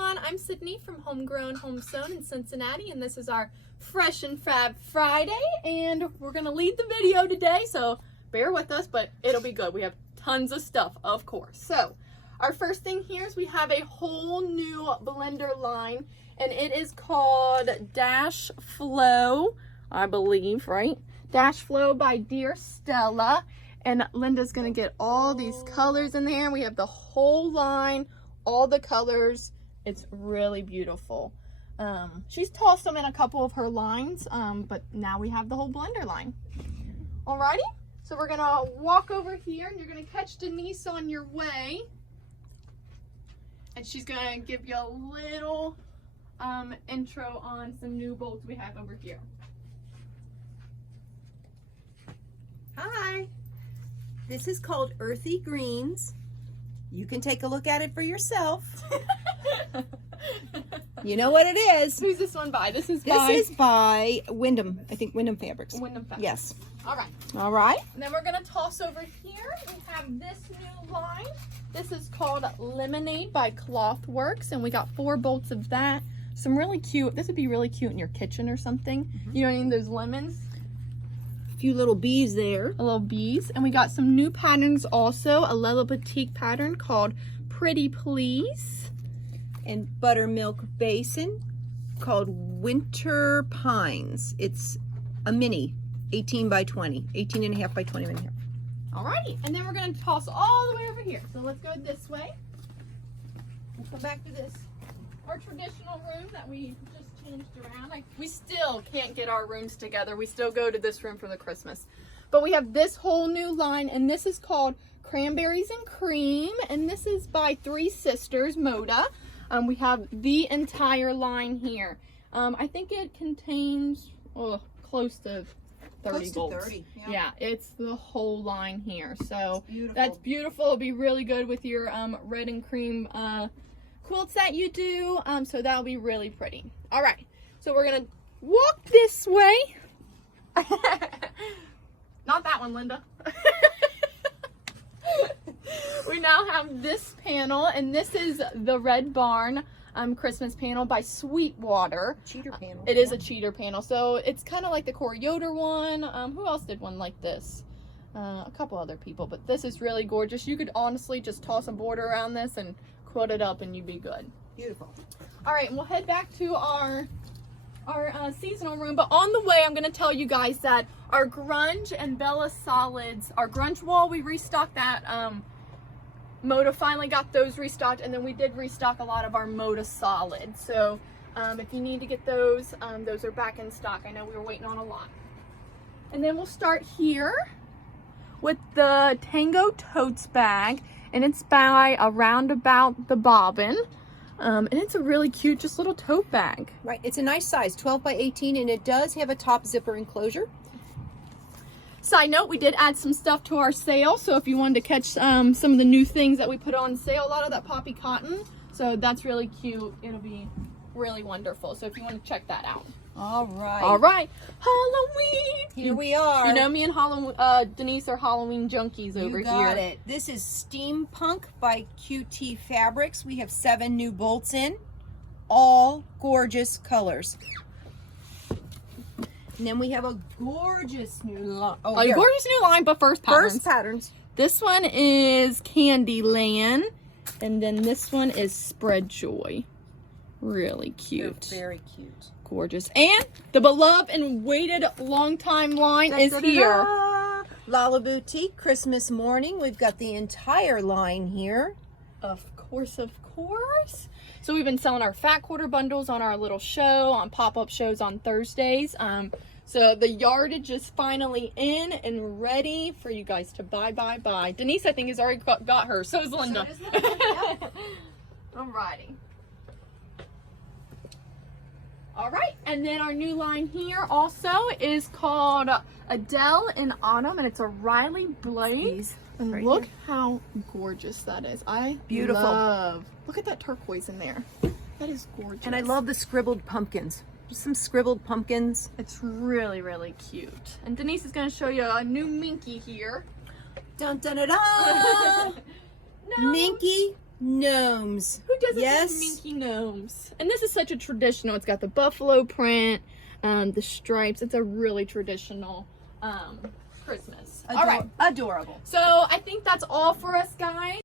everyone, I'm Sydney from Homegrown Home Sewn in Cincinnati, and this is our Fresh and Fab Friday, and we're gonna lead the video today, so bear with us, but it'll be good. We have tons of stuff, of course. So our first thing here is we have a whole new blender line, and it is called Dash Flow, I believe, right? Dash Flow by Dear Stella. And Linda's gonna get all these colors in there. We have the whole line, all the colors. It's really beautiful. She's tossed them in a couple of her lines, but now we have the whole blender line. Alrighty, so we're gonna walk over here and you're gonna catch Denise on your way. And she's gonna give you a little intro on some new bolts we have over here. Hi. This is called Earthy Greens. You can take a look at it for yourself. You know what it is. Who's this one by? This is by Wyndham. I think Wyndham Fabrics. Wyndham Fabrics. Yes. All right. All right. And then we're gonna toss over here. We have this new line. This is called Lemonade by Clothworks, and we got 4 bolts of that. Some really cute. This would be really cute in your kitchen or something. Mm-hmm. You know what I mean? Those lemons. Few little bees there. A little bees. And we got some new patterns also. A Lella Boutique pattern called Pretty Please. And buttermilk basin called Winter Pines. It's a mini, 18 by 20, 18 and a half by 20 and a half. Alrighty. And then we're going to toss all the way over here. So let's go this way. Let's go back to this. Our traditional room that we just changed around. We still can't get our rooms together. We still go to this room for the Christmas. But we have this whole new line, and this is called Cranberries and Cream, and this is by 3 sisters, Moda. We have the entire line here. I think it contains close to 30 bolts. 30, yeah, it's the whole line here. So that's beautiful. It'll be really good with your red and cream quilts that you do. So that'll be really pretty. All right, so we're gonna walk this way. Not that one, Linda. We now have this panel, and this is the Red Barn Christmas panel by Sweetwater. Cheater panel. It is a cheater panel, so it's kind of like the Core Yoder one. Who else did one like this? A couple other people, but this is really gorgeous. You could honestly just toss a border around this and quilt it up and you'd be good. Beautiful. All right, and we'll head back to our seasonal room, but on the way I'm going to tell you guys that our Grunge and Bella Solids, our Grunge wall, we restocked that. Moda finally got those restocked, and then we did restock a lot of our Moda solids. So if you need to get those are back in stock. I know we were waiting on a lot. And then we'll start here with the Tango Totes bag, and it's by a Roundabout the Bobbin. And it's a really cute, just little tote bag. Right, it's a nice size, 12 by 18, and it does have a top zipper enclosure. Side note, we did add some stuff to our sale, so if you wanted to catch some of the new things that we put on sale, a lot of that poppy cotton, so that's really cute. It'll be really wonderful, so if you want to check that out. All right. All right, Halloween! Here we are. You know me and Denise are Halloween junkies over here. You got it. This is Steampunk by QT Fabrics. We have 7 new bolts in, all gorgeous colors. And then we have a gorgeous new line. Gorgeous new line, but first patterns. First patterns. This one is Candyland, and then this one is Spread Joy. Really cute. They're very cute. Gorgeous. And the beloved and waited long time line is here. Lella Boutique, Christmas morning. We've got the entire line here. Of course, of course. So we've been selling our fat quarter bundles on our little show, on pop-up shows on Thursdays. So the yardage is finally in and ready for you guys to buy. Denise, I think, has already got hers. So is Linda. So is Linda. Yep. Alrighty. All right, and then our new line here also is called Adele in Autumn, and it's a Riley blade. And right look here. How gorgeous that is. Beautiful. Look at that turquoise in there. That is gorgeous. And I love the scribbled pumpkins. Just some scribbled pumpkins. It's really, really cute. And Denise is going to show you a new Minky here. Dun dun dun dun! No. Minky Gnomes. Who doesn't Yes. love Minky Gnomes? And this is such a traditional. It's got the buffalo print, the stripes. It's a really traditional Christmas. All right. Adorable. So I think that's all for us, guys.